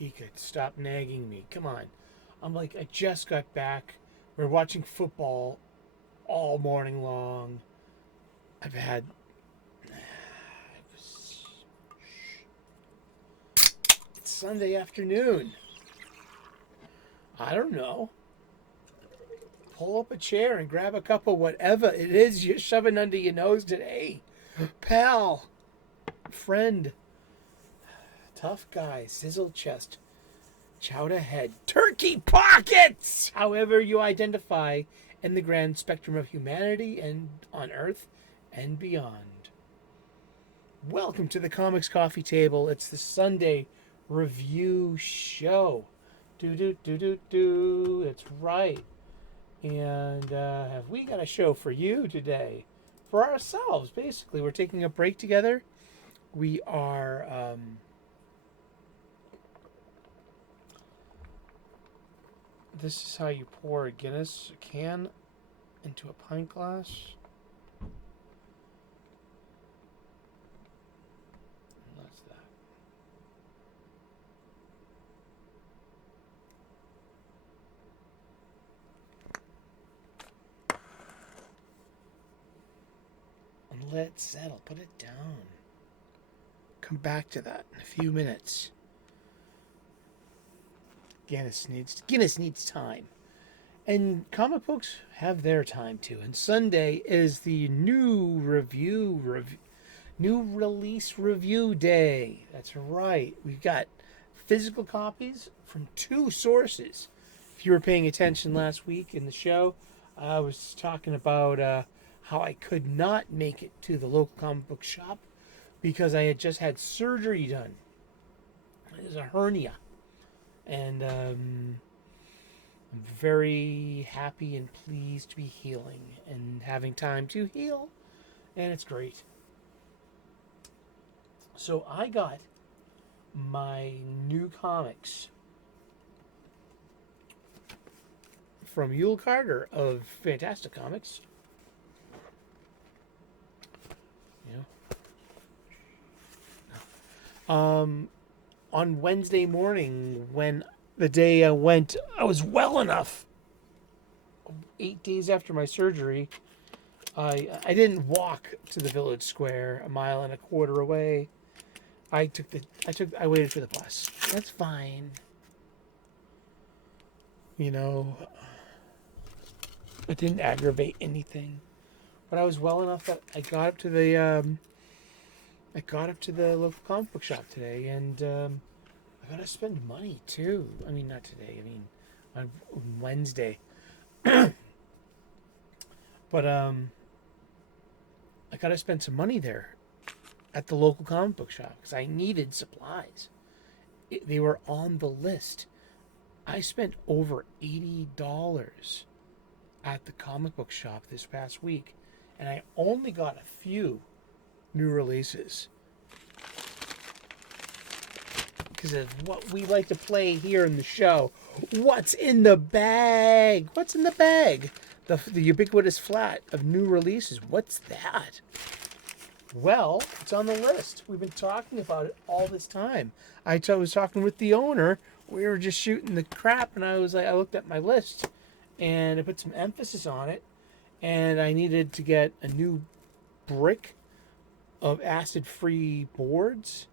Pika, stop nagging me. Come on. I'm like, I just got back. We're watching football all morning long. I've had. It's Sunday afternoon. I don't know. Pull up a chair and grab a cup of whatever it is you're shoving under your nose today. Pal. Friend. Tough guy. Sizzle chest. Chowder head. Turkey pockets! However you identify in the grand spectrum of humanity and on Earth and beyond. Welcome to the Comics Coffee Table. It's the Sunday review show. Do. It's right. And have we got a show for you today? For ourselves, basically. We're taking a break together. We are... this is how you pour a Guinness can into a pint glass. And that's that. And let it settle. Put it down. Come back to that in a few minutes. Guinness needs time. And comic books have their time too. And Sunday is the new release review day. That's right. We've got physical copies from two sources. If you were paying attention last week in the show, I was talking about how I could not make it to the local comic book shop because I had just had surgery done. It was a hernia. And I'm very happy and pleased to be healing and having time to heal. And it's great. So I got my new comics from Yule Carter of Fantastic Comics. On Wednesday morning, when the day I went, I was well enough. 8 days after my surgery, I didn't walk to the village square a mile and a quarter away. I waited for the bus. That's fine. You know, it didn't aggravate anything. But I was well enough that I got up to the local comic book shop today, and I gotta spend money too. I mean, not today. I mean, on Wednesday. But I gotta spend some money there at the local comic book shop because I needed supplies. They were on the list. I spent over $80 at the comic book shop this past week, and I only got a few new releases because of what we like to play here in the show. What's in the bag? What's in the bag? The ubiquitous flat of new releases. What's that? Well, it's on the list. We've been talking about it all this time. I was talking with the owner. We were just shooting the crap, and I looked at my list, and I put some emphasis on it, and I needed to get a new brick of acid-free boards,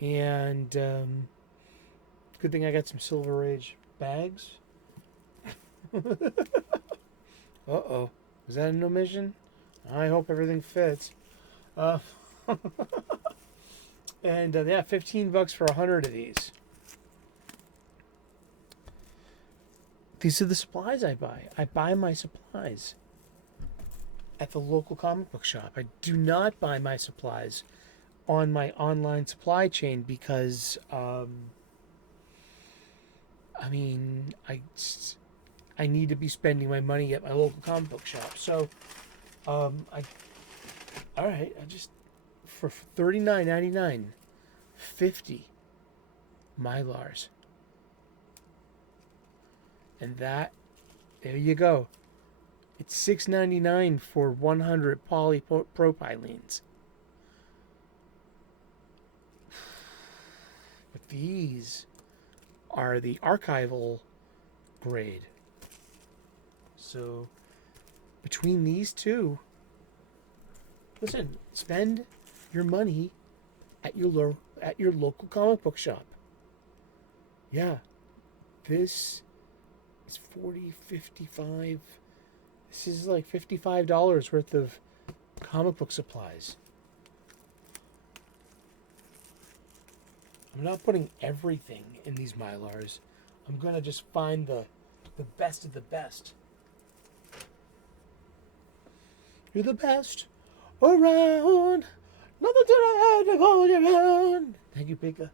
and good thing I got some Silver Age bags. Uh-oh. Was that an omission? I hope everything fits. And yeah, $15 for 100 of these. These are the supplies I buy. I buy my supplies at the local comic book shop. I do not buy my supplies on my online supply chain because, I need to be spending my money at my local comic book shop. So, for $39.99, 50 Mylars. And there you go. It's $6.99 for 100 polypropylenes. But these are the archival grade. So between these two, listen, spend your money at your local comic book shop. Yeah, this is 40, 55. This is like $55 worth of comic book supplies. I'm not putting everything in these Mylars. I'm going to just find the best of the best. You're the best around. Nothing to the end to hold you around. Thank you, Pika.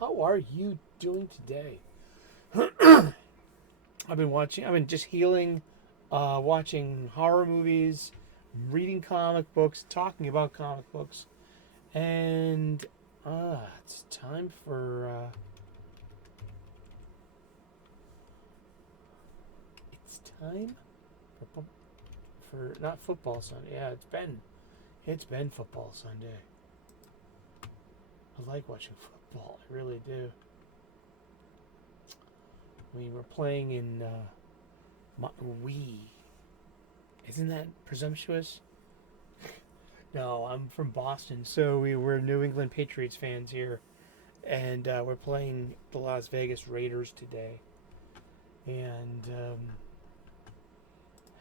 How are you doing today? I've been just healing, watching horror movies, reading comic books, talking about comic books, and it's time for for not football Sunday. Yeah, it's been football Sunday. I like watching football. I really do. We were playing in Wii. Isn't that presumptuous? No, I'm from Boston, so we're New England Patriots fans here, and we're playing the Las Vegas Raiders today, and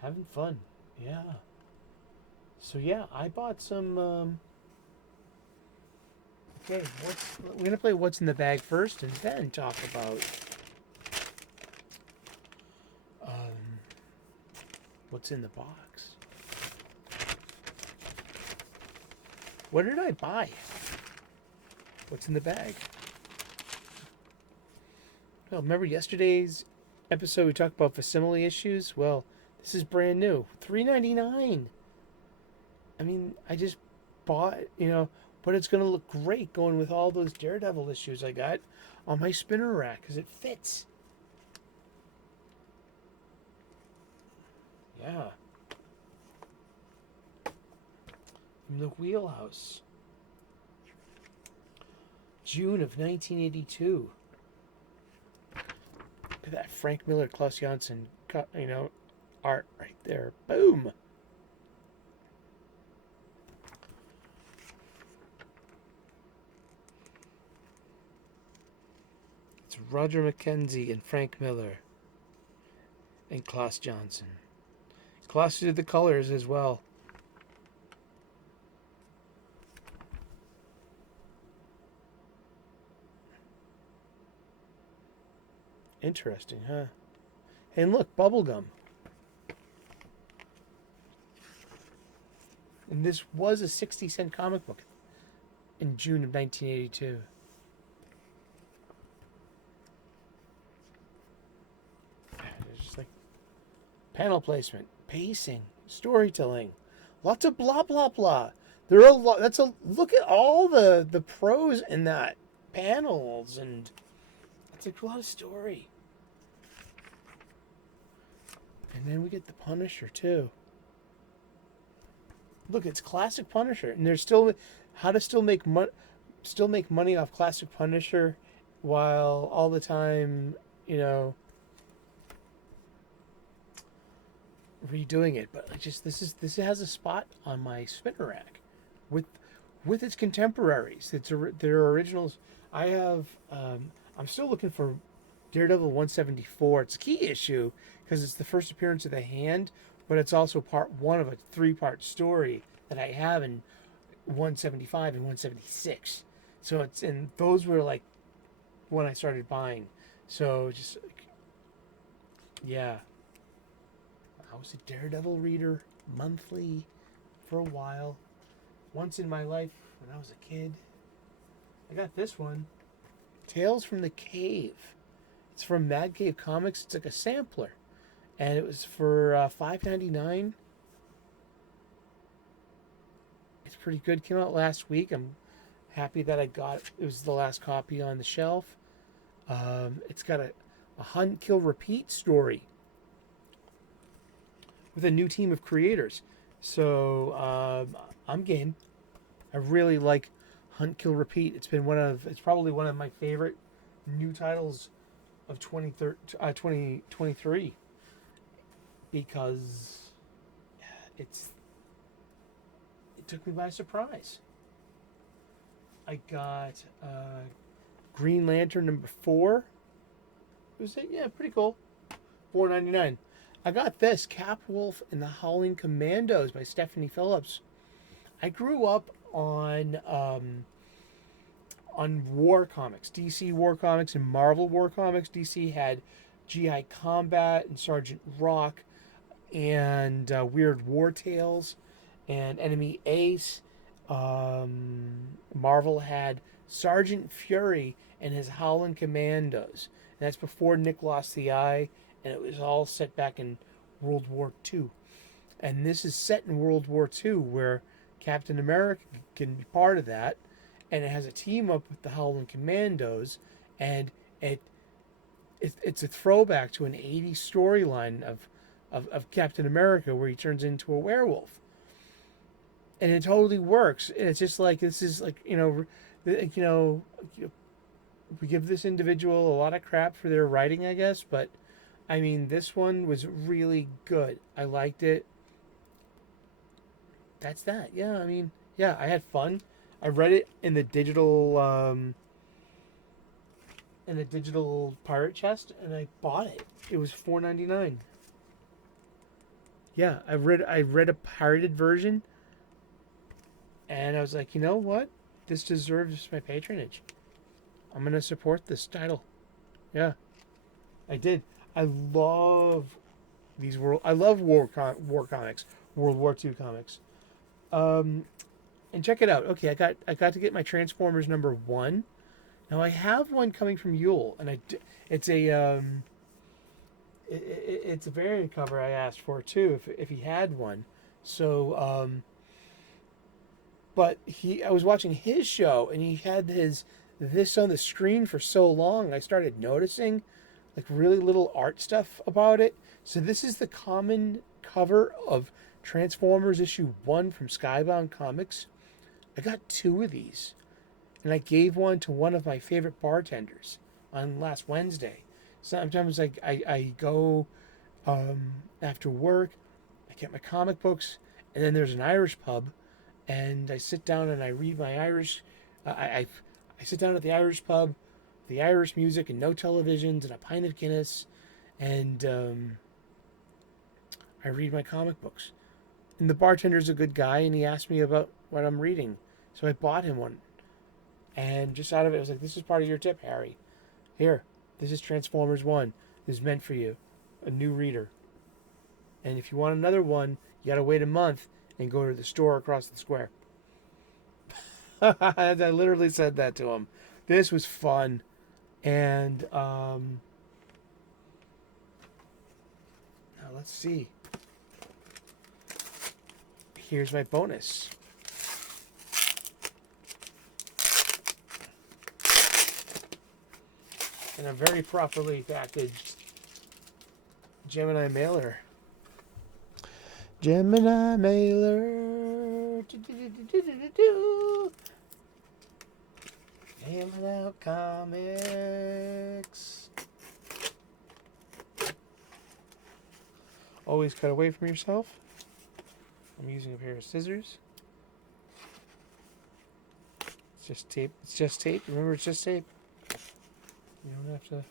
having fun. Yeah. So yeah, I bought some. Okay, we're gonna play What's in the Bag first, and then talk about what's in the box. What did I buy? What's in the bag? Well, remember yesterday's episode we talked about facsimile issues? Well, this is brand new. $3.99. I mean, I just bought, but it's going to look great going with all those Daredevil issues I got on my spinner rack because it fits. Yeah. From the Wheelhouse. June of 1982. Look at that Frank Miller, Klaus Janson, art right there. Boom. It's Roger McKenzie and Frank Miller and Klaus Janson. Klaus did the colors as well. Interesting, huh? And look, bubblegum. And this was a 60-cent comic book in June of 1982. There's just like panel placement, pacing, storytelling, lots of blah blah blah. There are a lot. Look at all the prose in that panels, and it's a lot of story. And then we get the Punisher too. Look, it's classic Punisher, and there's still how to still make money off classic Punisher, while all the time redoing it. But this has a spot on my spinner rack with its contemporaries. Their originals. I have. I'm still looking for Daredevil 174. It's a key issue because it's the first appearance of the Hand, but it's also part one of a 3-part story that I have in 175 and 176. So those were like when I started buying. So just yeah. I was a Daredevil reader monthly for a while. Once in my life when I was a kid. I got this one. Tales from the Cave. It's from Mad Cave Comics. It's like a sampler. And it was for $5.99. It's pretty good. Came out last week. I'm happy that I got it. It was the last copy on the shelf. It's got a hunt, kill, repeat story. with a new team of creators. So I'm game. I really like Hunt, Kill, Repeat. It's probably one of my favorite new titles of 2023 because it took me by surprise. I got Green Lantern number 4. Was it? Yeah, pretty cool. $4.99. I got this Cap Wolf and the Howling Commandos by Stephanie Phillips. I grew up on war comics, DC war comics and Marvel war comics. DC had GI Combat and Sergeant Rock and Weird War Tales and Enemy Ace. Marvel had Sergeant Fury and his Howling Commandos. And that's before Nick lost the eye, and it was all set back in World War II. And this is set in World War II, where Captain America can be part of that, and it has a team up with the Howling Commandos, and it's a throwback to an 80s storyline of Captain America where he turns into a werewolf. And it totally works. And it's just like, this is like, we give this individual a lot of crap for their writing, I guess, but I mean, this one was really good. I liked it. That's that. Yeah, I mean, yeah, I had fun. I read it in the digital pirate chest, and I bought it. It was $4.99. Yeah, I read a pirated version, and I was like, you know what? This deserves my patronage. I'm gonna support this title. Yeah, I did. I love these I love war comics, World War II comics. And check it out. Okay, I got to get my Transformers number 1. Now I have one coming from Yule, and it's a variant cover I asked for too, if he had one. So but I was watching his show, and he had this on the screen for so long, I started noticing like really little art stuff about it. So this is the common cover of Transformers issue 1 from Skybound Comics. I got 2 of these, and I gave one to one of my favorite bartenders on last Wednesday. Sometimes I go after work, I get my comic books, and then there's an Irish pub, and I sit down and I read my Irish. I sit down at the Irish pub, the Irish music and no televisions and a pint of Guinness, and I read my comic books. And the bartender's a good guy, and he asked me about what I'm reading. So I bought him one. And just out of it, I was like, this is part of your tip, Harry. Here, this is Transformers 1. This is meant for you, a new reader. And if you want another one, you gotta wait a month and go to the store across the square. I literally said that to him. This was fun. And now let's see. Here's my bonus. And a very properly packaged Gemini mailer. Gemini mailer. Mailing out comics. Always cut away from yourself. I'm using a pair of scissors. It's just tape. It's just tape. Remember, it's just tape. You don't have to.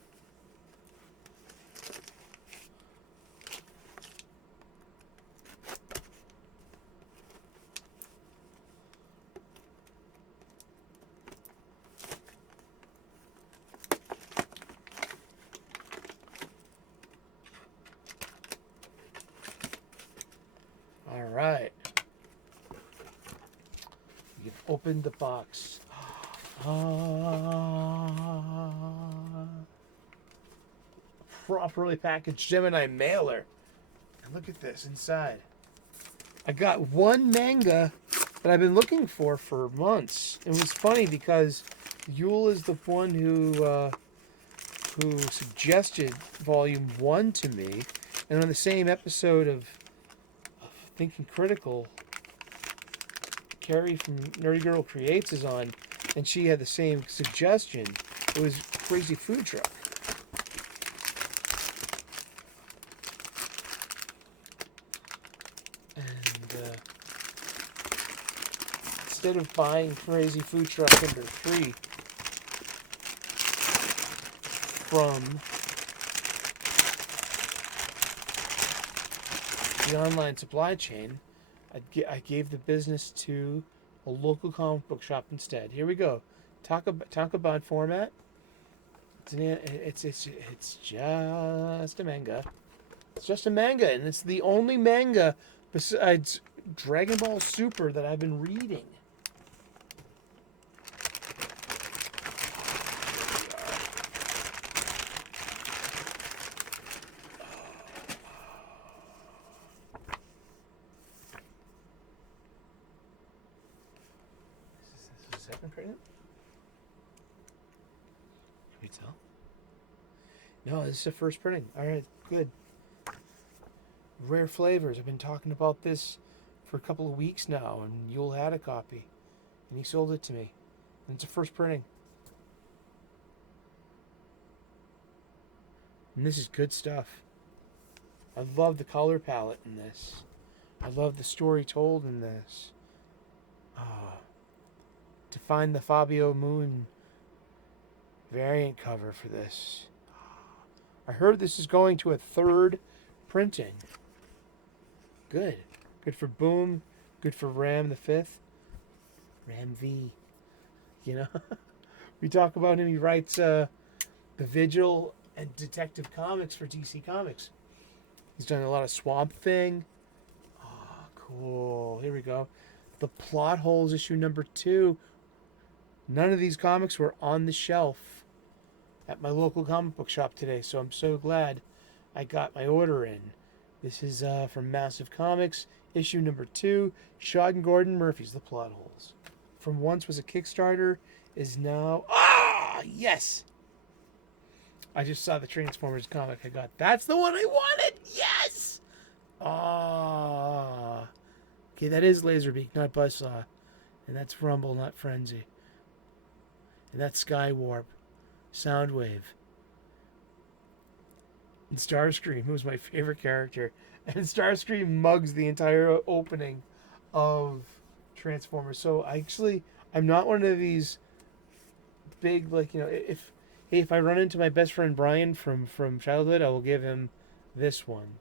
All right. You can open the box. Properly packaged Gemini mailer. And look at this inside. I got one manga that I've been looking for months. It was funny because Yule is the one who suggested Volume 1 to me. And on the same episode of Thinking Critical, Carrie from Nerdy Girl Creates is on, and she had the same suggestion. It was Crazy Food Truck. And instead of buying Crazy Food Truck number 3 from the online supply chain, I gave the business to a local comic book shop instead. Here we go. Talk about format. It's just a manga. It's just a manga, and it's the only manga besides Dragon Ball Super that I've been reading. Is this a second printing? Can we tell? No, this is the first printing. All right, good. Rare Flavors. I've been talking about this for a couple of weeks now, and Yule had a copy, and he sold it to me. And it's a first printing. And this is good stuff. I love the color palette in this. I love the story told in this. To find the Fabio Moon variant cover for this. I heard this is going to a third printing. Good. Good for Boom. Good for Ram the 5th. Ram V. You know? We talk about him. He writes The Vigil and Detective Comics for DC Comics. He's done a lot of Swamp Thing. Oh, cool. Here we go. The Plot Holes issue number 2. None of these comics were on the shelf at my local comic book shop today, so I'm so glad I got my order in. This is from Massive Comics, issue number 2. Sean and Gordon Murphy's The Plot Holes. From once was a Kickstarter, is now... Ah, yes! I just saw the Transformers comic I got. That's the one I wanted! Yes! Ah. Okay, that is Laserbeak, not Buzzsaw. And that's Rumble, not Frenzy. And that's Skywarp. Soundwave. And Starscream, who was my favorite character. And Starscream mugs the entire opening of Transformers. So I'm not one of these big, like, you know, if I run into my best friend Brian from childhood, I will give him this one.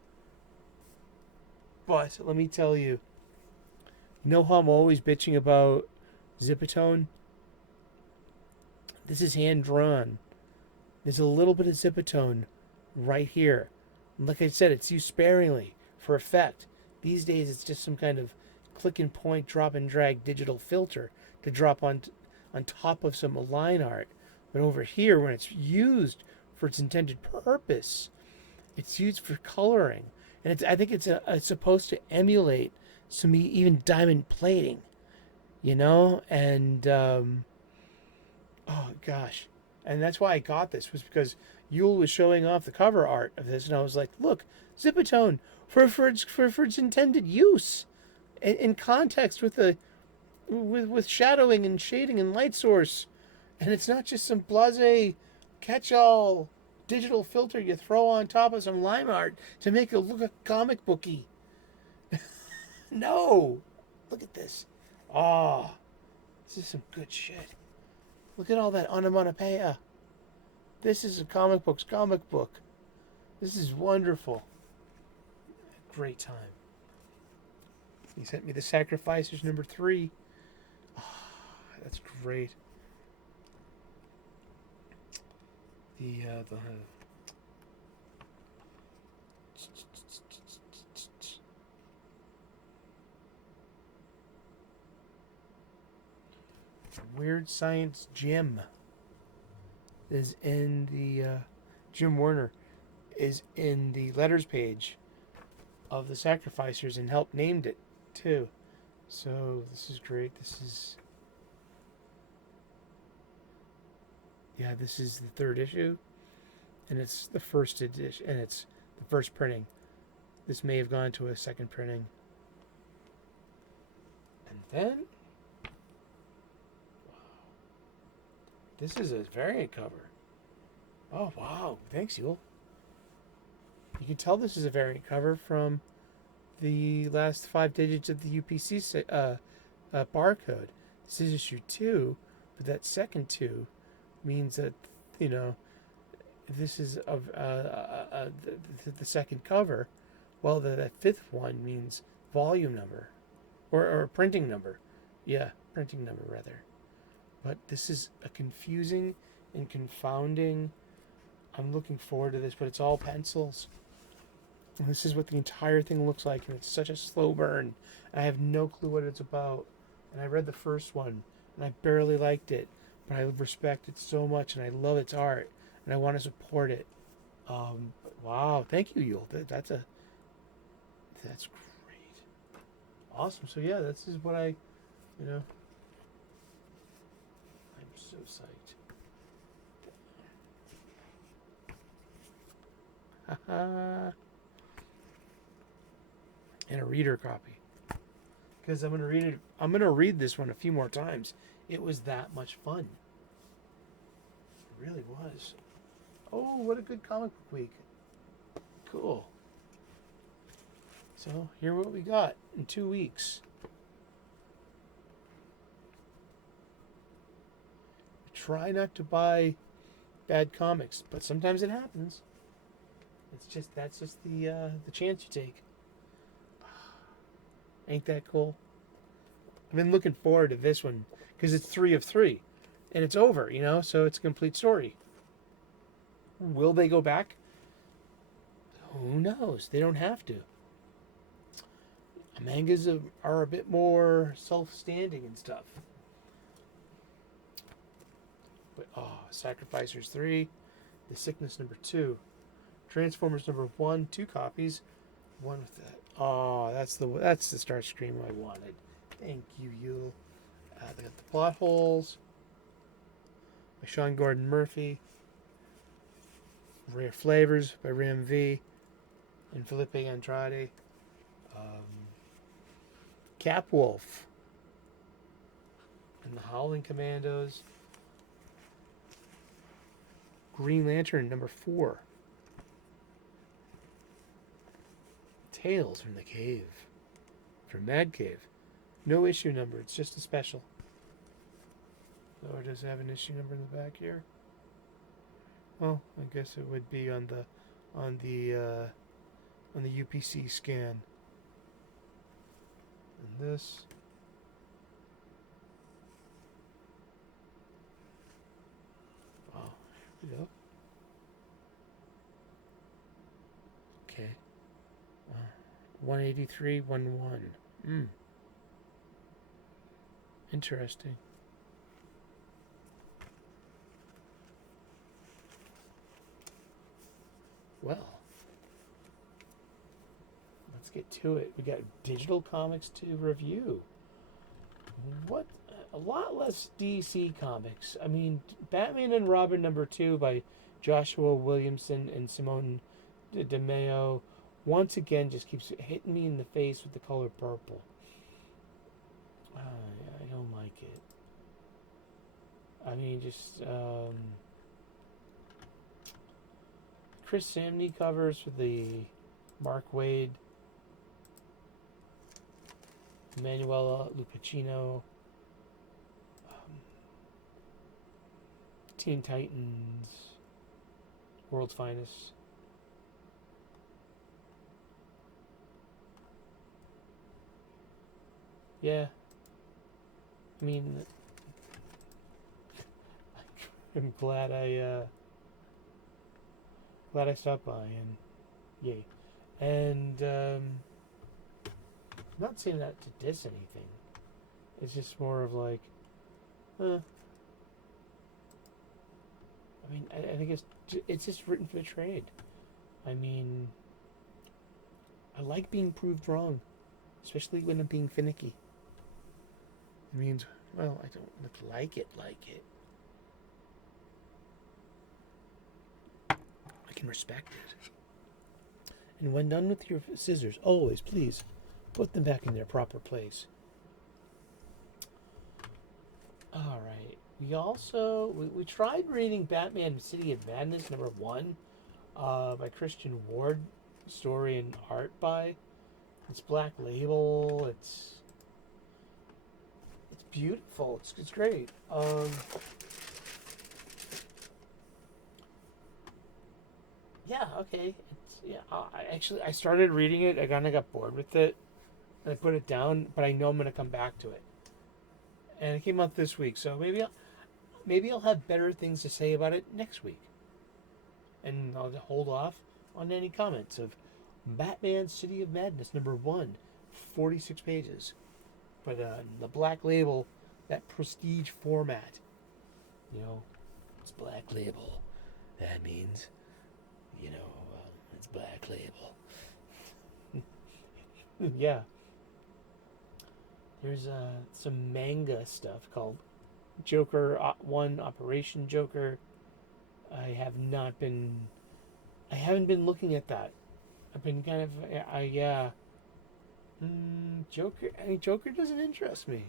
But let me tell you, know how I'm always bitching about Zipatone? This is hand drawn. There's a little bit of Zipatone right here. And like I said, it's used sparingly for effect. These days, it's just some kind of click and point, drop and drag digital filter to drop on top of some line art. But over here, when it's used for its intended purpose, it's used for coloring. And I think it's supposed to emulate some even diamond plating, you know? And, oh gosh. And that's why I got this, was because Yule was showing off the cover art of this, and I was like, look, Zipatone for its intended use in context with shadowing and shading and light source. And it's not just some blasé catch-all digital filter you throw on top of some line art to make it look a comic booky. No! Look at this. Oh, this is some good shit. Look at all that onomatopoeia. This is a comic book. This is wonderful. Great time. He sent me the Sacrificers number 3. Oh, that's great. The Weird Science Jim is in the Jim Warner is in the letters page of the Sacrificers and helped named it too. So this is great. This is the 3rd issue, and it's the first edition, and it's the first printing. This may have gone to a second printing. And then, this is a variant cover. Oh, wow. Thanks, Yule. You can tell this is a variant cover from the last 5 digits of the UPC barcode. This is issue 2, but that second 2 means that, this is the second cover, while that fifth one means volume number, or printing number. Yeah, printing number, rather. But this is a confusing and confounding. I'm looking forward to this, but it's all pencils. And this is what the entire thing looks like, and it's such a slow burn. I have no clue what it's about. And I read the first one, and I barely liked it, but I respect it so much, and I love its art, and I want to support it. But wow, thank you, Yule. That's great. Awesome. So yeah, this is what I'm so psyched. And a reader copy, because I'm gonna read it. I'm gonna read this one a few more times. It was that much fun. It really was. Oh, what a good comic book week. Cool. So here what we got in 2 weeks. Try not to buy bad comics, but sometimes it happens. That's just the chance you take. Ain't that cool? I've been looking forward to this one because it's 3 of 3, and it's over, so it's a complete story. Will they go back? Who knows? They don't have to. Mangas are a bit more self-standing and stuff. But Sacrificers 3, The Sickness number 2, Transformers number 1, 2 copies, one with that. Oh, that's the Star Scream I wanted. Thank you, Yule. They got the Plot Holes by Sean Gordon Murphy, Rare Flavors by Ram V and Felipe Andrade, Capwolf and the Howling Commandos, Green Lantern number 4, Tales from the Cave, from Mad Cave. No issue number, it's just a special. So does it have an issue number in the back here? Well, I guess it would be on the UPC scan. And this. Oh, here we go. Okay. 183.11. Interesting. Well, let's get to it. We got digital comics to review. What? A lot less DC comics. I mean, Batman and Robin number 2 by Joshua Williamson and Simone DeMeo once again just keeps hitting me in the face with the color purple. I don't like it. I mean, just Chris Samney covers for the Mark Waid, Manuela Lupacino, Teen Titans, World's Finest. Yeah. I mean, I'm glad I stopped by, and yay. And I'm not saying that to diss anything. It's just more of like, I mean, I think it's just written for the trade. I mean, I like being proved wrong, especially when I'm being finicky. It means, well, I don't like it. I can respect it. And when done with your scissors, always, please, put them back in their proper place. All right. We tried reading Batman City of Madness #1 by Christian Ward, story and art by. It's Black Label. It's beautiful. It's great. Yeah. Okay. I started reading it. I kind of got bored with it, and I put it down. But I know I'm gonna come back to it. And it came out this week, so maybe I'll have better things to say about it next week. And I'll hold off on any comments of Batman City of Madness #1, 46 pages. But the Black Label, that prestige format, you know, it's Black Label. That means, it's Black Label. Yeah. There's some manga stuff called Joker 1 Operation Joker. I haven't been looking at that. I've been kind of, yeah. Joker doesn't interest me.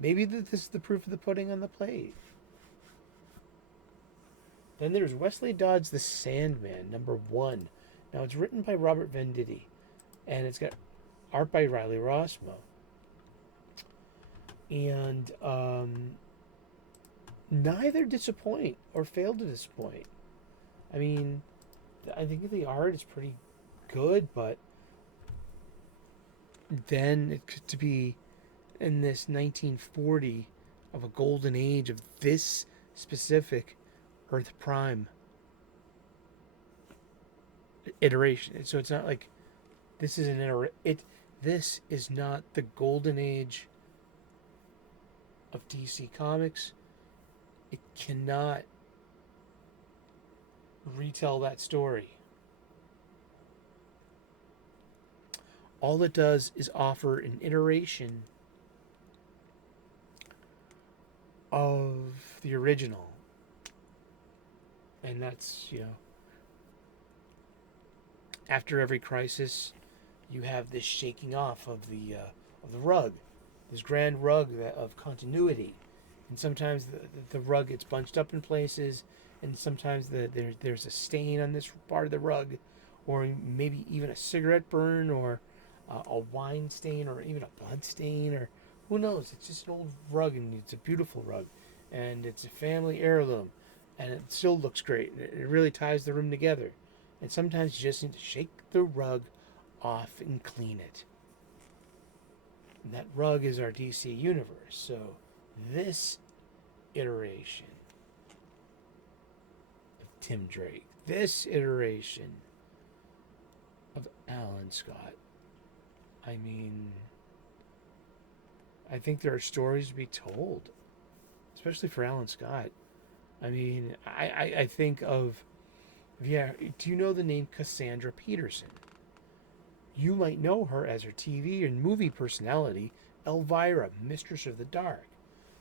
Maybe this is the proof of the pudding on the plate. Then there's Wesley Dodds' The Sandman, #1. Now it's written by Robert Venditti, and it's got art by Riley Rossmo. And neither disappoint or fail to disappoint. I mean, I think the art is pretty good, but then to be in this 1940 of a golden age of this specific Earth Prime iteration. So it's not like this is this is not the golden age of DC Comics. It cannot retell that story. All it does is offer an iteration of the original. And that's, after every crisis, you have this shaking off of the rug, this grand rug of continuity. And sometimes the rug gets bunched up in places, and sometimes there's a stain on this part of the rug, or maybe even a cigarette burn, or a wine stain, or even a blood stain, or who knows. It's just an old rug, and it's a beautiful rug, and it's a family heirloom, and it still looks great. It really ties the room together. And sometimes you just need to shake the rug off and clean it. And that rug is our DC universe. So this iteration of Tim Drake, this iteration of Alan Scott, I mean, I think there are stories to be told, especially for Alan Scott. I mean, I think of, do you know the name Cassandra Peterson? You might know her as her TV and movie personality, Elvira, Mistress of the Dark.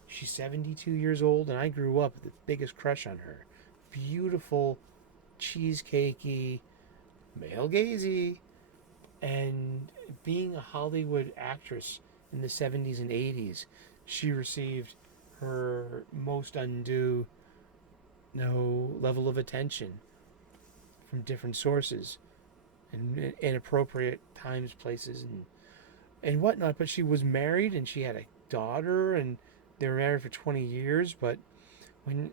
She's 72 years old, and I grew up with the biggest crush on her. Beautiful, cheesecakey, male gazy, and being a Hollywood actress in the 70s and 80s, she received her most undue level of attention from different sources and inappropriate times, places, and whatnot. But she was married, and she had a daughter, and they were married for 20 years. But when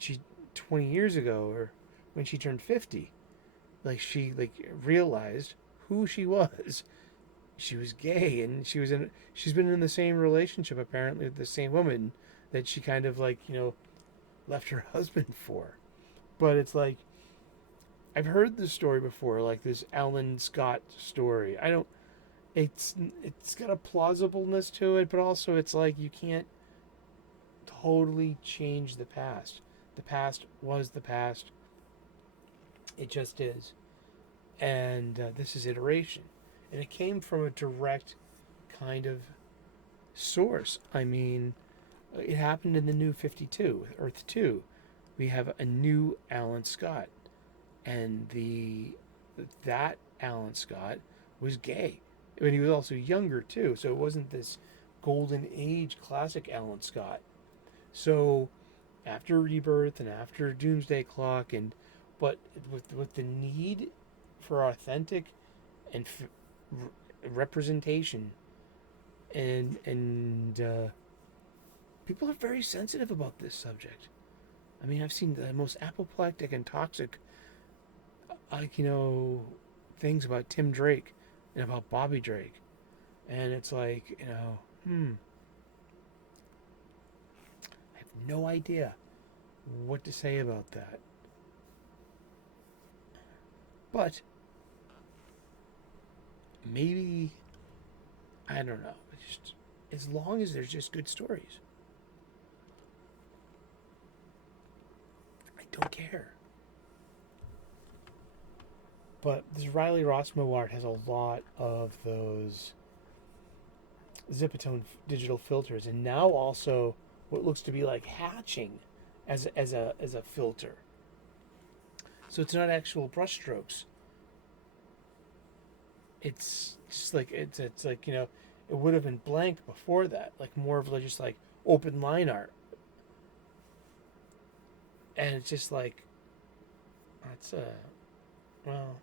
she 20 years ago, or when she turned 50, she realized who she was. She was gay, and she's been in the same relationship apparently with the same woman that she kind of left her husband for. But it's like, I've heard this story before, like this Alan Scott story. It's got a plausibleness to it, but also it's like you can't totally change the past. The past was the past. It just is. And this is iteration. And it came from a direct kind of source. I mean, it happened in the New 52, Earth 2. We have a new Alan Scott. And that Alan Scott was gay. But he was also younger, too. So it wasn't this golden age classic Alan Scott. So after Rebirth and after Doomsday Clock, but with the need for authentic and representation, and people are very sensitive about this subject. I mean, I've seen the most apoplectic and toxic, things about Tim Drake and about Bobby Drake, and it's like, I have no idea what to say about that. But maybe, I don't know. Just as long as there's just good stories, I don't care. But this Riley Rossmo art has a lot of those Zipatone digital filters, and now also what looks to be like hatching as a filter. So it's not actual brush strokes. It's just like it's like, it would have been blank before that, like more of like just like open line art. And it's just like, that's well,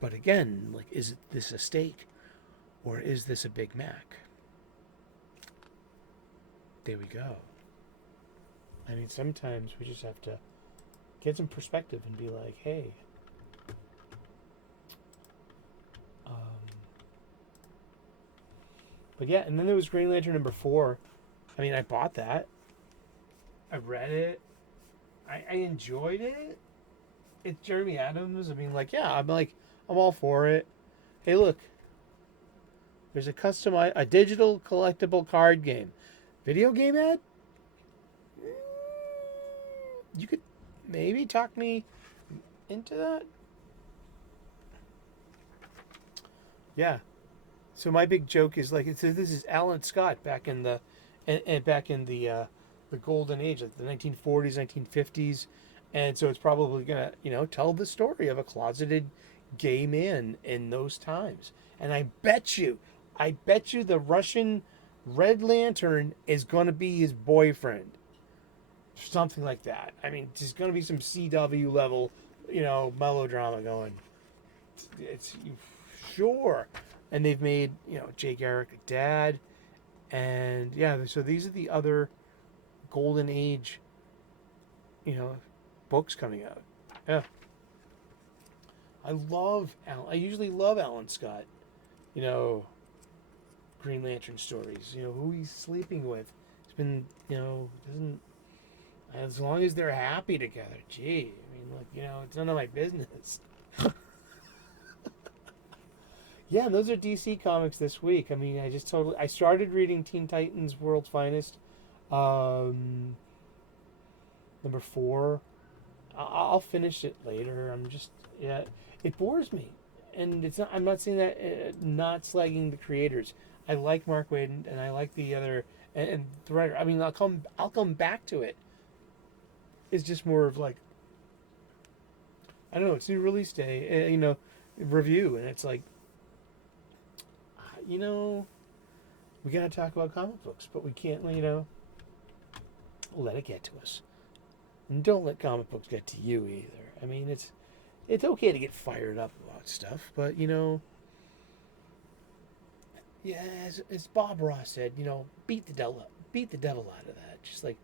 but again, like, is this a steak or is this a Big Mac? There we go. I mean, sometimes we just have to get some perspective and be like, hey, but yeah, and then there was Green Lantern number 4. I mean, I bought that. I read it. I enjoyed it. It's Jeremy Adams. I mean, like, yeah, I'm all for it. Hey, look. There's a digital collectible card game. Video game ad? You could maybe talk me into that? Yeah. So my big joke is like, this is Alan Scott back in the golden age, like the 1940s, 1950s, and so it's probably gonna tell the story of a closeted gay man in those times. And I bet you the Russian Red Lantern is gonna be his boyfriend, something like that. I mean, there's gonna be some CW level, melodrama going. It's sure. And they've made, Jay Garrick a dad. And yeah, so these are the other golden age, books coming out. Yeah. I usually love Alan Scott, Green Lantern stories, who he's sleeping with. It's been, doesn't, as long as they're happy together. Gee, I mean, look, it's none of my business. Yeah, those are DC comics this week. I mean, I started reading Teen Titans World's Finest, number 4. I'll finish it later. It bores me, and it's not. I'm not saying that, not slagging the creators. I like Mark Waid, and I like the other and the writer. I mean, I'll come back to it. It's just more of like, I don't know. It's new release day, review, and it's like, we gotta talk about comic books, but we can't, let it get to us. And don't let comic books get to you either. I mean, it's okay to get fired up about stuff, but yeah, as Bob Ross said, beat the devil out of that. Just like,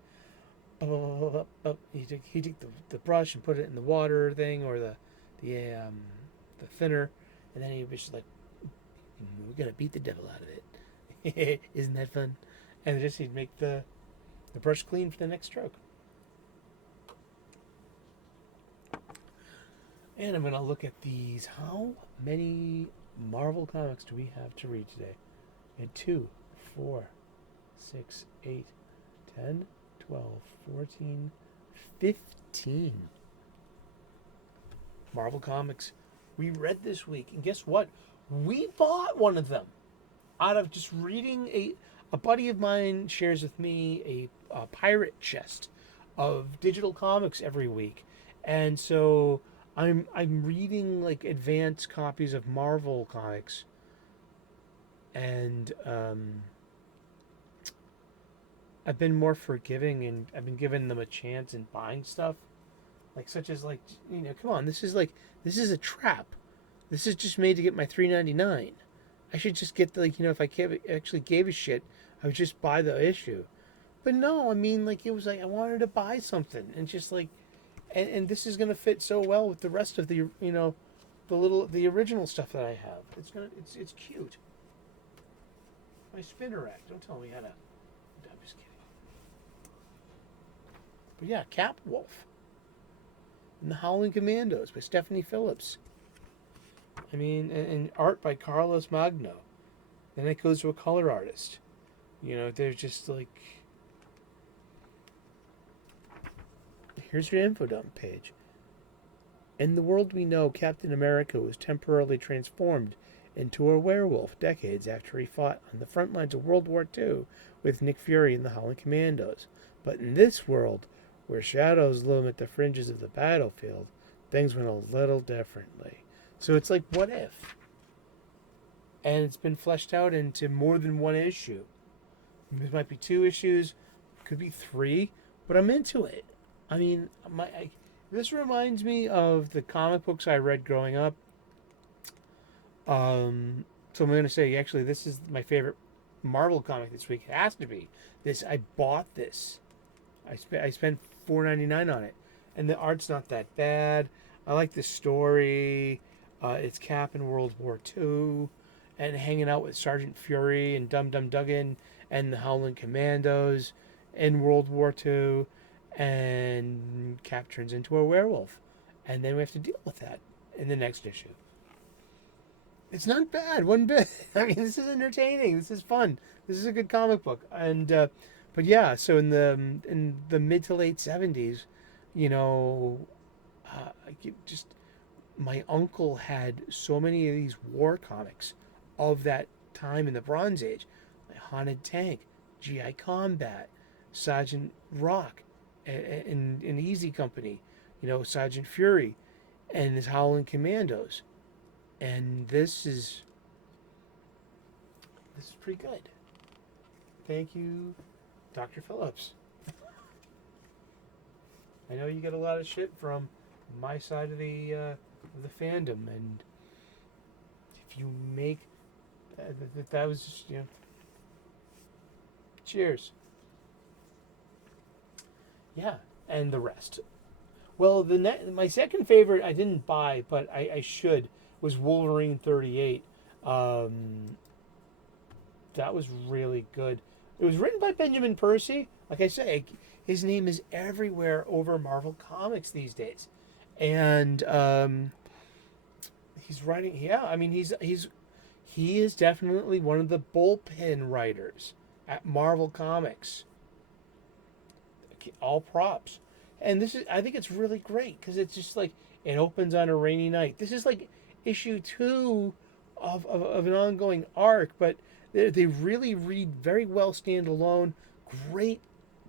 he took the brush and put it in the water thing, or the thinner, and then he was just like, we're gonna beat the devil out of it. Isn't that fun? And just he'd make the brush clean for the next stroke. And I'm gonna look at these. How many Marvel comics do we have to read today? We had 2, 4, 6, 8, 10, 12, 14, 15 Marvel comics we read this week. And guess what? We bought one of them out of just reading a buddy of mine shares with me a pirate chest of digital comics every week. And so I'm reading like advanced copies of Marvel comics, and I've been more forgiving, and I've been giving them a chance in buying stuff, like such as like come on, this is a trap. This is just made to get my $3.99. I should just get the, like if I actually gave a shit, I would just buy the issue. But no, I mean like it was like I wanted to buy something and just like, and this is gonna fit so well with the rest of the the original stuff that I have. It's cute. My spinner rack. Don't tell me how to. I'm just kidding. But yeah, Cap Wolf and the Howling Commandos by Stephanie Phillips. I mean, and art by Carlos Magno. Then it goes to a color artist. They're just like. Here's your info dump page. In the world we know, Captain America was temporarily transformed into a werewolf decades after he fought on the front lines of World War II with Nick Fury and the Howling Commandos. But in this world, where shadows loom at the fringes of the battlefield, things went a little differently. So it's like, what if? And it's been fleshed out into more than one issue. There might be 2 issues, could be 3, but I'm into it. I mean, this reminds me of the comic books I read growing up. So I'm going to say, actually, this is my favorite Marvel comic this week. It has to be. I bought this. I spent $4.99 on it. And the art's not that bad. I like the story. It's Cap in World War II. And hanging out with Sergeant Fury and Dum Dum Dugan and the Howling Commandos in World War II. And Cap turns into a werewolf. And then we have to deal with that in the next issue. It's not bad, one bit. I mean, this is entertaining. This is fun. This is a good comic book. And but yeah, so in the mid to late 70s, just my uncle had so many of these war comics of that time in the Bronze Age, like Haunted Tank, GI Combat, Sergeant Rock, and Easy Company, Sergeant Fury, and his Howling Commandos. And this is pretty good. Thank you, Dr. Phillips. I know you get a lot of shit from my side of the fandom, and if you make that was just cheers. Yeah, and the rest. Well, my second favorite I didn't buy, but I should, was Wolverine 38. That was really good. It was written by Benjamin Percy. Like I say, his name is everywhere over Marvel Comics these days. And he's writing, yeah, I mean, he is definitely one of the bullpen writers at Marvel Comics. All props. And I think it's really great because it's just like, it opens on a rainy night. This is like issue 2 of an ongoing arc, but they really read very well standalone. Great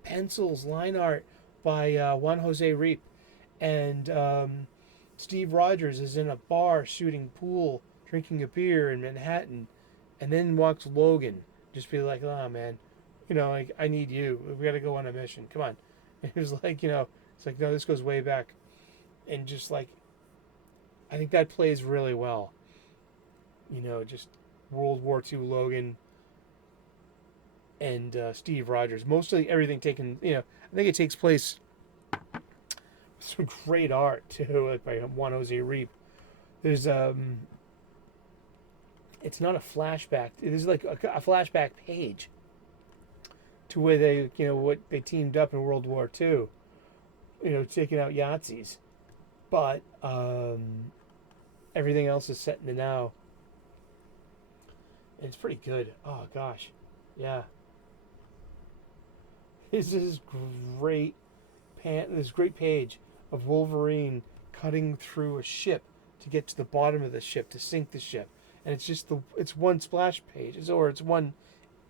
pencils, line art by Juan Jose Reap. And Steve Rogers is in a bar shooting pool, drinking a beer in Manhattan, and then walks Logan. Just be like, oh man, I need you. We got to go on a mission. Come on. And it was like, it's like, no, this goes way back. And just like, I think that plays really well. Just World War II Logan and Steve Rogers. Mostly everything taken, I think it takes place with some great art too, like by Juan Jose Reap. There's it's not a flashback. It is like a flashback page to where they, what they teamed up in World War II, taking out Yazis. But everything else is set in the now. And it's pretty good. Oh, gosh. Yeah. This is great. This great page of Wolverine cutting through a ship to get to the bottom of the ship, to sink the ship. And it's just it's one splash page, or it's one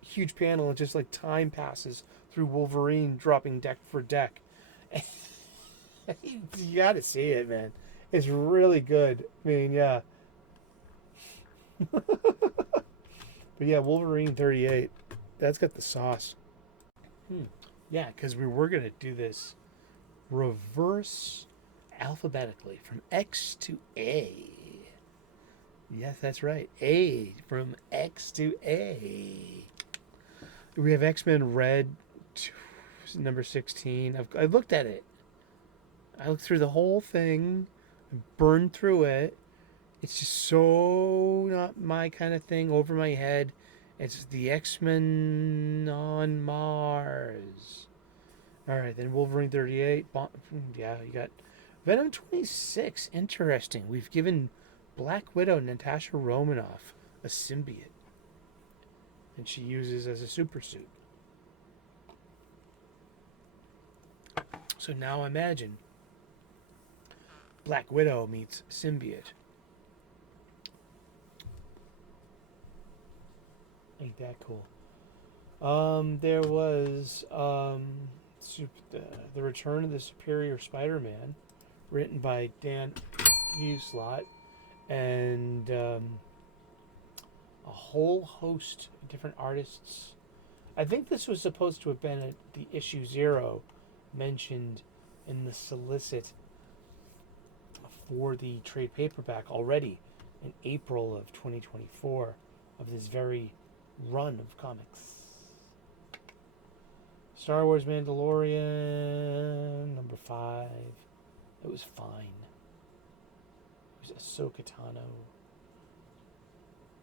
huge panel, and just like time passes through Wolverine dropping deck for deck. You gotta see it, man. It's really good. I mean, yeah. But yeah, Wolverine 38. That's got the sauce. Yeah, because we were going to do this reverse alphabetically from X to A. Yes, that's right. A from X to A. We have X-Men Red, number 16. I looked at it. I looked through the whole thing, burned through it. It's just so not my kind of thing, over my head. It's the X-Men on Mars. All right, then Wolverine 38. Yeah, you got Venom 26. Interesting. We've given Black Widow Natasha Romanoff a symbiote, and she uses as a super suit. So now imagine Black Widow meets symbiote. Ain't that cool? There was the Return of the Superior Spider-Man, written by Dan Huslot, and a whole host of different artists. I think this was supposed to have been the issue 0 mentioned in the solicit for the trade paperback already in April of 2024 of this very run of comics. Star Wars Mandalorian number 5. It was fine. It was Ahsoka Tano.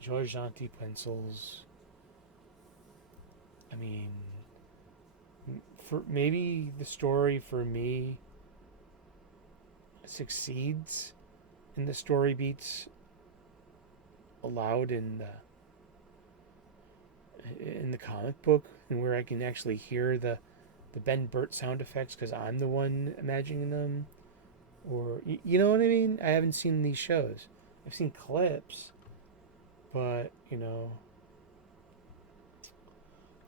Giorgianti pencils. I mean, for maybe the story for me succeeds in the story beats allowed in the comic book, and where I can actually hear the Ben Burt sound effects because I'm the one imagining them, or you know what I mean. I haven't seen these shows. I've seen clips, but there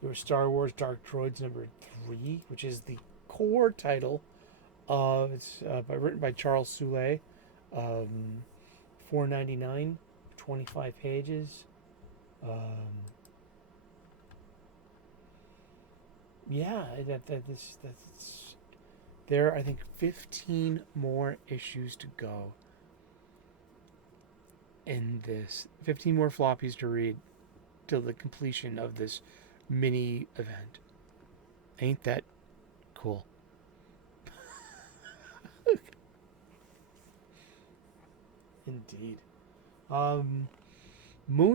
was Star Wars Dark Droids number 3, which is the core title. It's written by Charles Soule. $4.99, 25 pages. Yeah, that's there are, I think, 15 more issues to go in this. 15 more floppies to read till the completion of this mini event. Ain't that cool? Indeed. Moon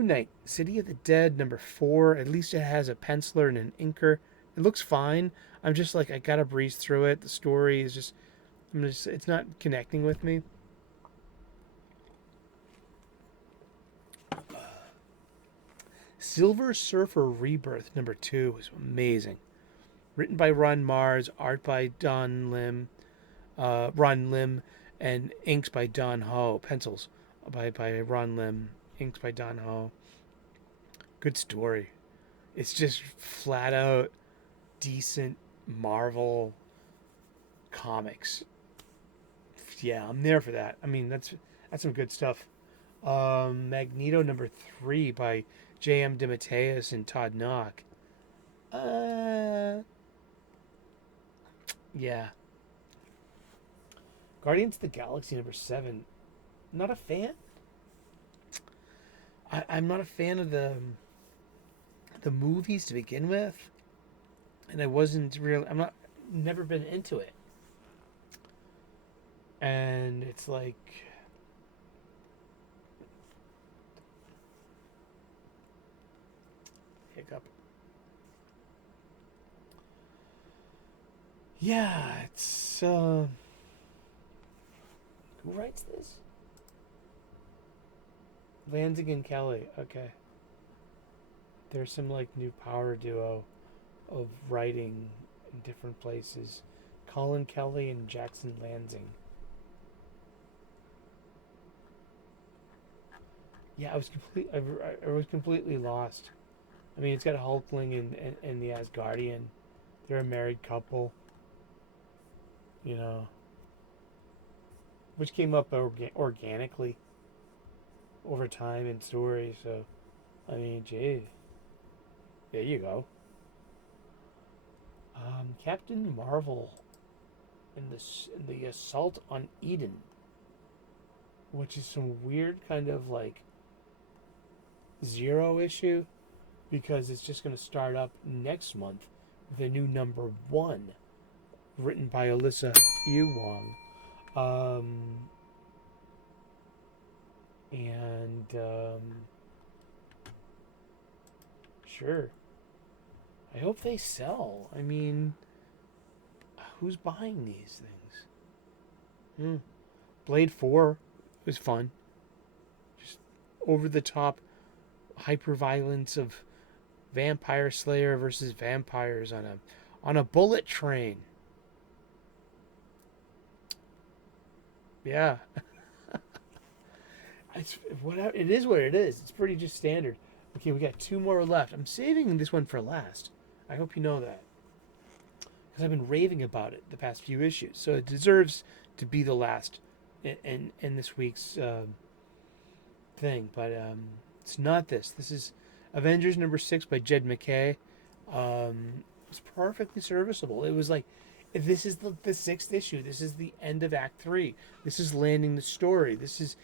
Knight, City of the Dead, number 4. At least it has a penciler and an inker. It looks fine. I'm just like, I gotta breeze through it. The story is just, it's not connecting with me. Silver Surfer Rebirth, number 2, was amazing. Written by Ron Mars, art by Ron Lim, and inks by Don Ho. Pencils by Ron Lim, inks by Don Ho. Good story. It's just flat out decent Marvel comics. Yeah, I'm there for that. I mean, that's some good stuff. Magneto number 3 by J.M. DeMatteis and Todd Knock. Yeah. Guardians of the Galaxy number 7. Not a fan. I'm not a fan of the movies to begin with, and I wasn't really. Never been into it, and it's like, hiccup. Yeah, it's who writes this? Lanzing and Kelly. Okay. There's some like new power duo of writing in different places. Colin Kelly and Jackson Lansing. Yeah, I was completely lost. I mean, it's got Hulkling and the Asgardian. They're a married couple. Which came up organically over time in story. So, I mean, gee, there you go. Captain Marvel in the Assault on Eden, which is some weird kind of like zero issue because it's just going to start up next month with a new number 1 written by Alyssa Yu Wong. Sure. I hope they sell. I mean, who's buying these things? Blade 4 was fun. Just over the top hyper violence of vampire slayer versus vampires on a bullet train. Yeah. It is what it is. It's pretty just standard. Okay, we got 2 more left. I'm saving this one for last. I hope you know that. Because I've been raving about it the past few issues. So it deserves to be the last in this week's thing. But it's not this. This is Avengers Number 6 by Jed MacKay. It's perfectly serviceable. It was like, this is the 6th issue. This is the end of Act 3. This is landing the story. This is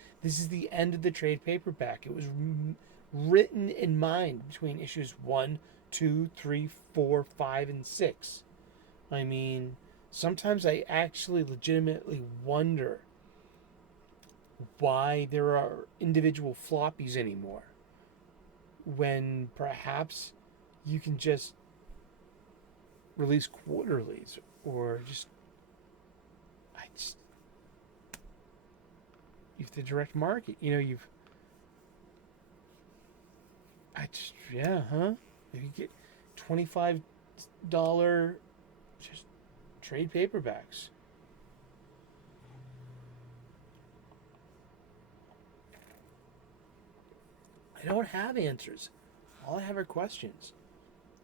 the end of the trade paperback. It was written in mind between issues 1, 2, 3, 4, 5, and 6. I mean, sometimes I actually legitimately wonder why there are individual floppies anymore, when perhaps you can just release quarterlies or you've the direct market. You get $25 just trade paperbacks. I don't have answers. All I have are questions.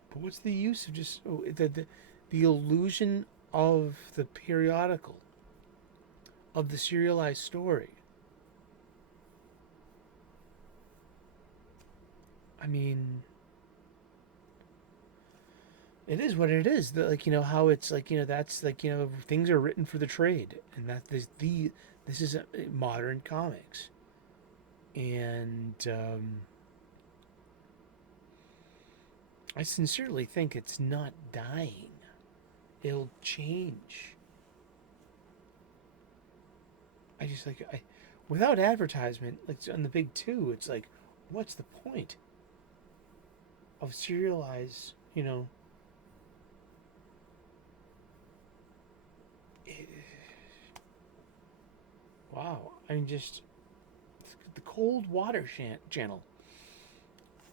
But what's the use of just the illusion of the periodical, of the serialized story? I mean, it is what it is. How it's that's things are written for the trade, and that this is modern comics, and I sincerely think it's not dying. It'll change. Without advertisement, like on the big 2, it's like, what's the point of serialized, wow. I mean, just the cold water channel.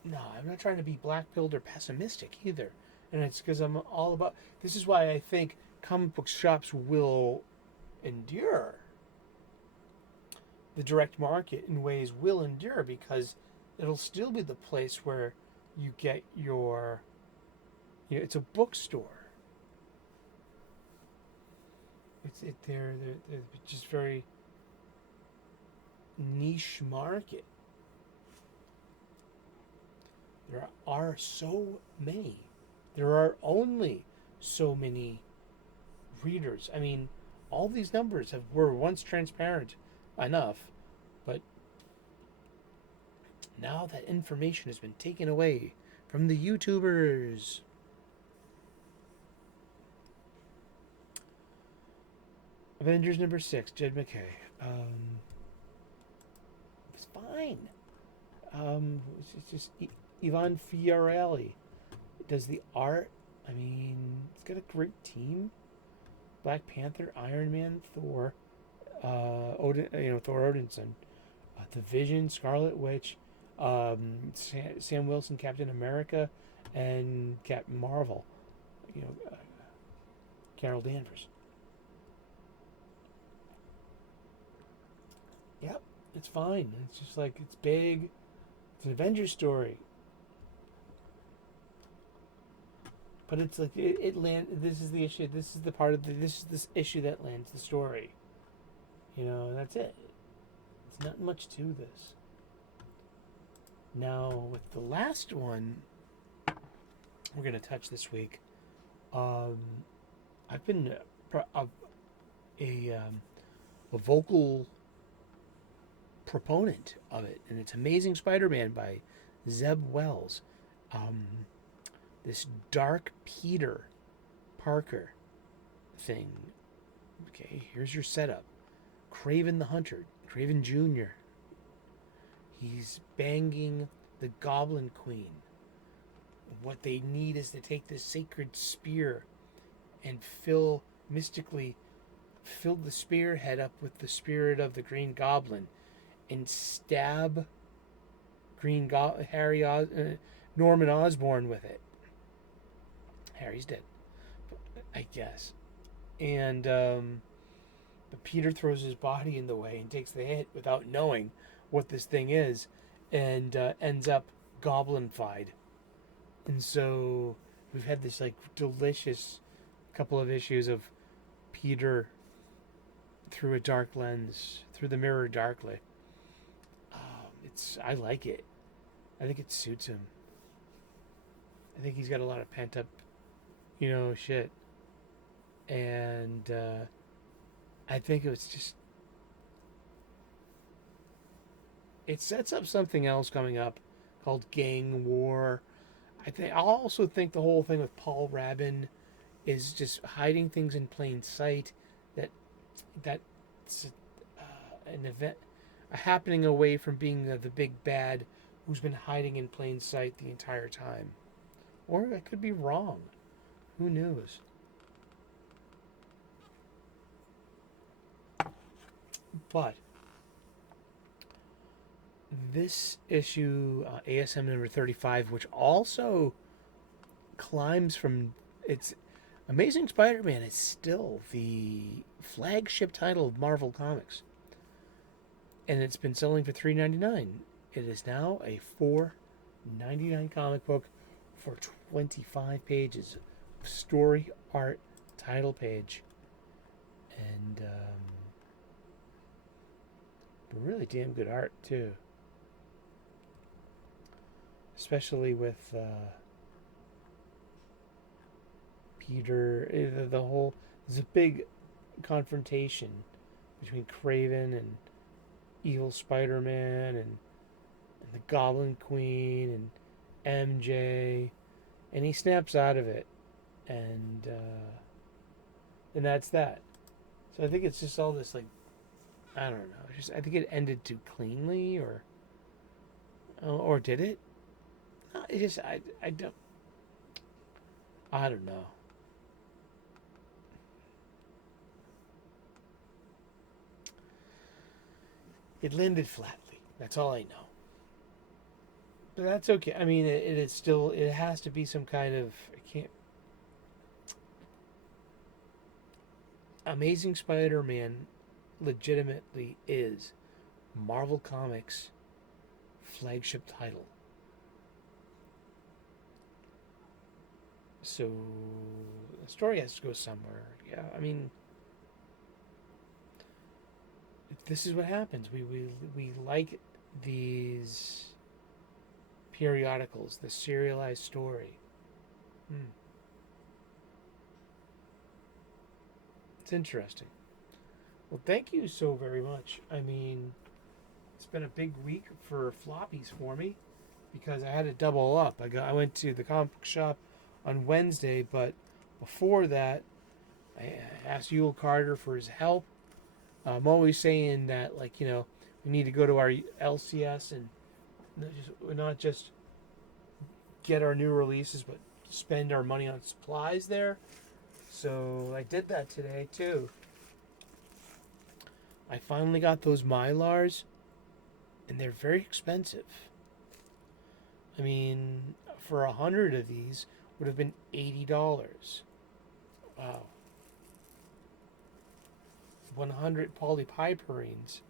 No, I'm not trying to be black-pilled or pessimistic either. And it's because I'm all about... This is why I think comic book shops will endure. The direct market in ways will endure, because it'll still be the place where you get your... it's a bookstore. They're just very niche market. There are so many. There are only so many readers. I mean, all these numbers were once transparent enough, but now that information has been taken away from the YouTubers. Avengers Number 6, Jed MacKay. It's fine. It's just Ivan Fiorelli does the art. I mean, it's got a great team. Black Panther, Iron Man, Thor, Thor Odinson, The Vision, Scarlet Witch, Sam Wilson, Captain America, and Captain Marvel. Carol Danvers. Yep, it's fine. It's just like, it's big. It's an Avengers story. But it's like this is the issue. This is the part of this issue that lands the story. That's it. It's not much to this. Now with the last one we're gonna touch this week, I've been a vocal proponent of it, and it's Amazing Spider-Man by Zeb Wells. Um, this Dark Peter Parker thing. Okay, here's your setup. Craven the Hunter, Craven Jr. He's banging the Goblin Queen. What they need is to take this sacred spear and mystically fill the spearhead up with the spirit of the Green Goblin and stab Norman Osborn with it. Harry's dead, I guess. And but Peter throws his body in the way and takes the hit without knowing what this thing is, and ends up goblin-fied. And so we've had this like delicious couple of issues of Peter through a dark lens, through the mirror darkly. I like it. I think it suits him. I think he's got a lot of pent up, shit. And I think it sets up something else coming up called Gang War. I also think the whole thing with Paul Rabin is just hiding things in plain sight. That's an event, a happening away from being the big bad who's been hiding in plain sight the entire time. Or I could be wrong. Who knows? But this issue, ASM number 35, which also climbs from its Amazing Spider-Man, is still the flagship title of Marvel Comics. And it's been selling for $3.99. It is now a $4.99 comic book for 25 pages of story, art, title page, and really damn good art too. Especially with Peter, there's a big confrontation between Craven and evil Spider-Man and the Goblin Queen and MJ, and he snaps out of it, and that's that. So I think it's just all this, like, I don't know. I think it ended too cleanly, or did it? No, I don't know. It landed flatly. That's all I know. But that's okay. I mean, it has to be some kind of, Amazing Spider-Man legitimately is Marvel Comics' flagship title. So the story has to go somewhere. Yeah, I mean, this is what happens. We like these periodicals, the serialized story. It's interesting. Well, thank you so very much. I mean, it's been a big week for floppies for me because I had to double up. I went to the comic book shop on Wednesday, but before that, I asked Yule Carter for his help. I'm always saying that, we need to go to our LCS and not just get our new releases, but spend our money on supplies there. So I did that today too. I finally got those Mylars, and they're very expensive. I mean, for 100 of these would have been $80. Wow. 100 polypiperines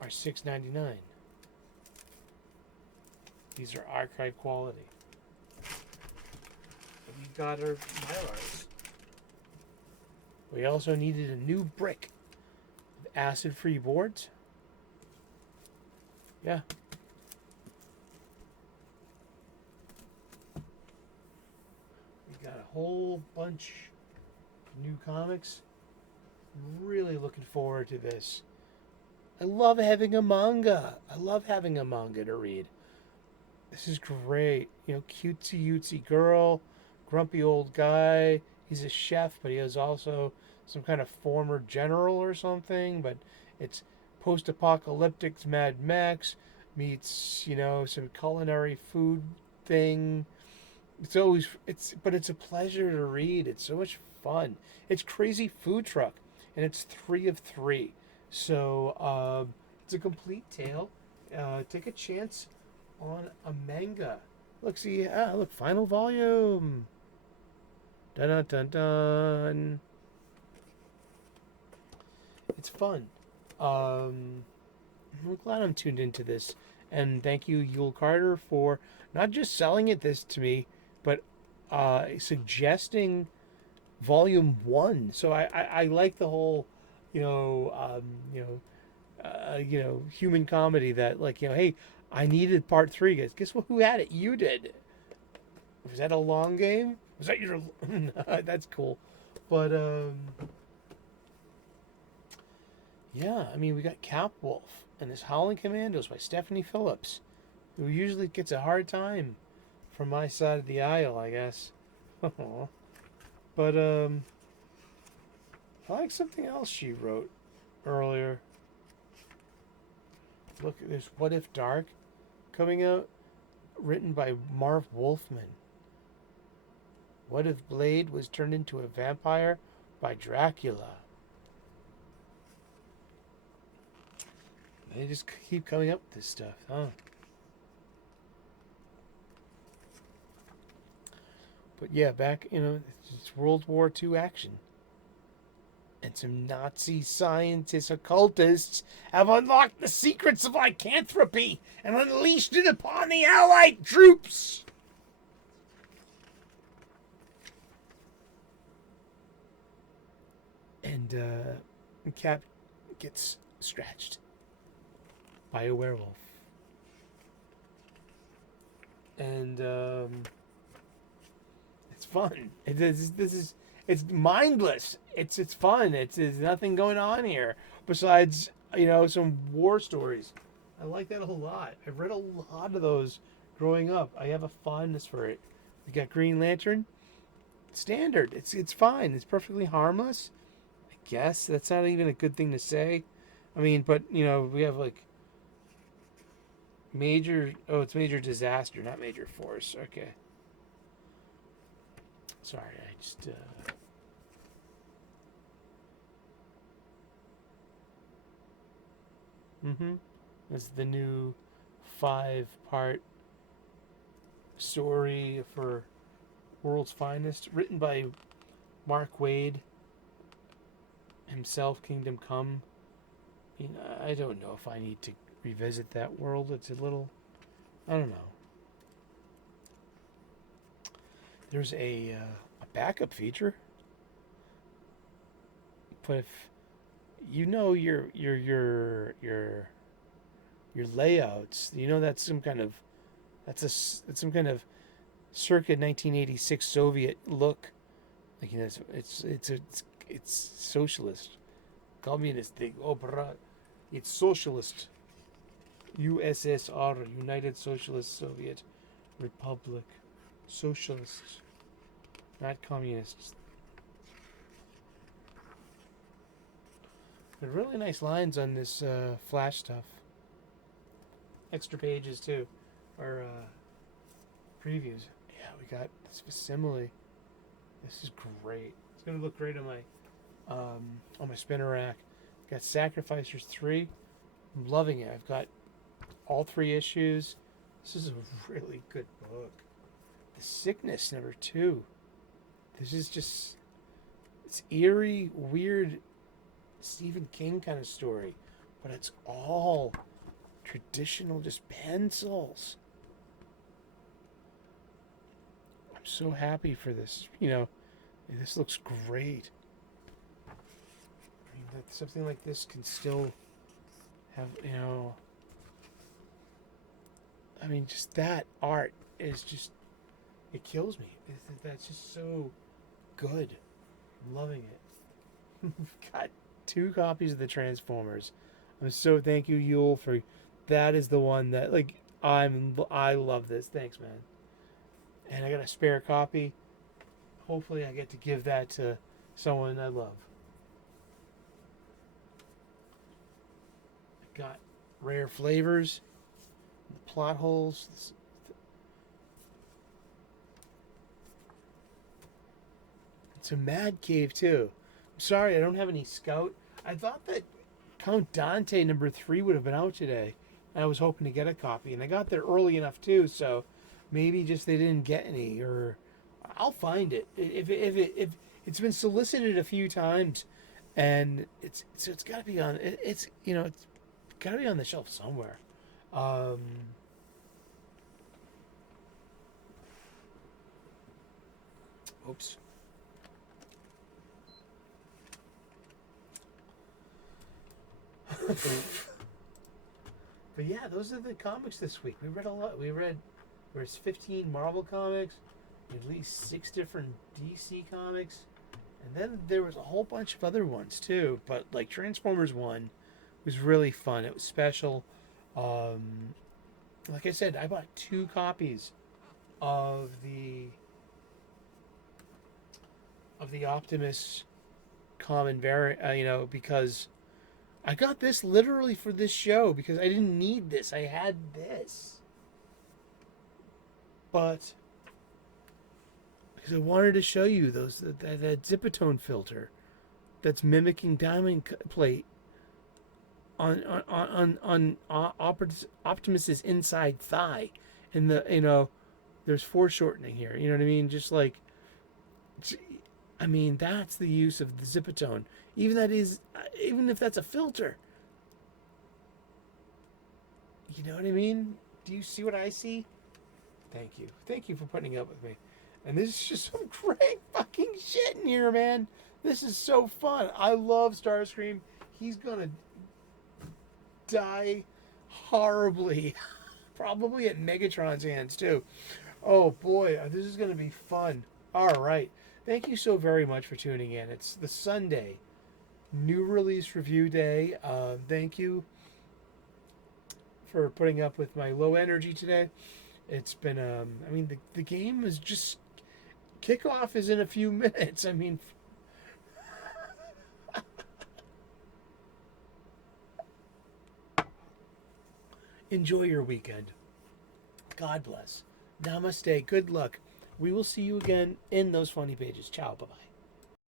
are $6.99. These are archive quality. We got our Mylars. We also needed a new brick of acid-free boards. Yeah. We got a whole bunch of new comics. Really looking forward to this. I love having a manga. I love having a manga to read. This is great. Cutesy cutesy girl, grumpy old guy. He's a chef, but he is also some kind of former general or something. But it's post-apocalyptic Mad Max meets, some culinary food thing. But it's a pleasure to read. It's so much fun. It's Crazy Food Truck, and it's 3 of 3. So it's a complete tale. Take a chance on a manga. Look, final volume. Dun dun dun dun. It's fun. I'm glad I'm tuned into this, and thank you, Yule Carter, for not just selling this to me, but suggesting volume 1. So I like the whole, human comedy that, like, hey, I needed part 3, guys. Guess what? Who had it? You did. Was that a long game? Was that your? That's cool, but yeah. I mean, we got Cap Wolf and this Howling Commandos by Stephanie Phillips, who usually gets a hard time from my side of the aisle, I guess. But I like something else she wrote earlier. Look, there's What If Dark coming out, written by Marv Wolfman. What If Blade was turned into a vampire by Dracula. They just keep coming up with this stuff, huh? But yeah, back, it's World War II action. And some Nazi scientists, occultists, have unlocked the secrets of lycanthropy and unleashed it upon the Allied troops. And Cap gets scratched by a werewolf. And it's fun. It's mindless. It's fun. There's nothing going on here besides, some war stories. I like that a lot. I've read a lot of those growing up. I have a fondness for it. We got Green Lantern. Standard. It's fine. It's perfectly harmless. I guess that's not even a good thing to say. I mean, but we have like major. Oh, it's Major Disaster, not Major Force. Okay. Sorry, I just. It's the new 5-part story for World's Finest, written by Mark Waid himself, Kingdom Come. I don't know if I need to revisit that world. It's a little, I don't know. There's a backup feature, but if your layouts, that's some kind of circa 1986 Soviet look. Like, it's socialist, communist thing. Oh, bro, it's socialist. USSR, United Socialist Soviet Republic, socialists, not communists. There are really nice lines on this Flash stuff. Extra pages too, or previews. Yeah, we got this facsimile. This is great. It's gonna look great on my spinner rack. Got Sacrificers 3. I'm loving it. I've got all 3 issues. This is a really good book. The Sickness number 2. This is just, it's eerie, weird Stephen King kind of story, but it's all traditional, just pencils. I'm so happy for this. This looks great. I mean, that something like this can still have, I mean, just that art is just, it kills me. That's just so good. I'm loving it. We've got 2 copies of the Transformers. I'm so thank you, Yule, for that is the one that like I love this. Thanks, man. And I got a spare copy. Hopefully I get to give that to someone I love. I got rare flavors, the plot holes. It's a Mad Cave too. I'm sorry I don't have any Scout. I thought that Count Dante number 3 would have been out today. I was hoping to get a copy, and I got there early enough too, so maybe just they didn't get any, or I'll find it. If it's been solicited a few times, and it's got to be on it's got to be on the shelf somewhere. Oops. But yeah, those are the comics this week. We read a lot. There's 15 Marvel comics, at least 6 different DC comics, and then there was a whole bunch of other ones too. But like Transformers 1 was really fun. It was special. Like I said, I bought 2 copies of the Optimus common variant, because I got this literally for this show because I didn't need this. I had this. But because I wanted to show you that Zipatone filter that's mimicking diamond plate on Optimus's inside thigh, and there's foreshortening here. You know what I mean? Just like, I mean, that's the use of the Zipatone. Even if that's a filter. You know what I mean? Do you see what I see? Thank you. Thank you for putting up with me. And this is just some great fucking shit in here, man. This is so fun. I love Starscream. He's gonna die horribly. Probably at Megatron's hands, too. Oh, boy. This is gonna be fun. All right. Thank you so very much for tuning in. It's the Sunday new release review day. Thank you for putting up with my low energy today. It's been, I mean, the game is just, kickoff is in a few minutes. I mean, enjoy your weekend. God bless. Namaste. Good luck. We will see you again in those funny pages. Ciao. Bye-bye.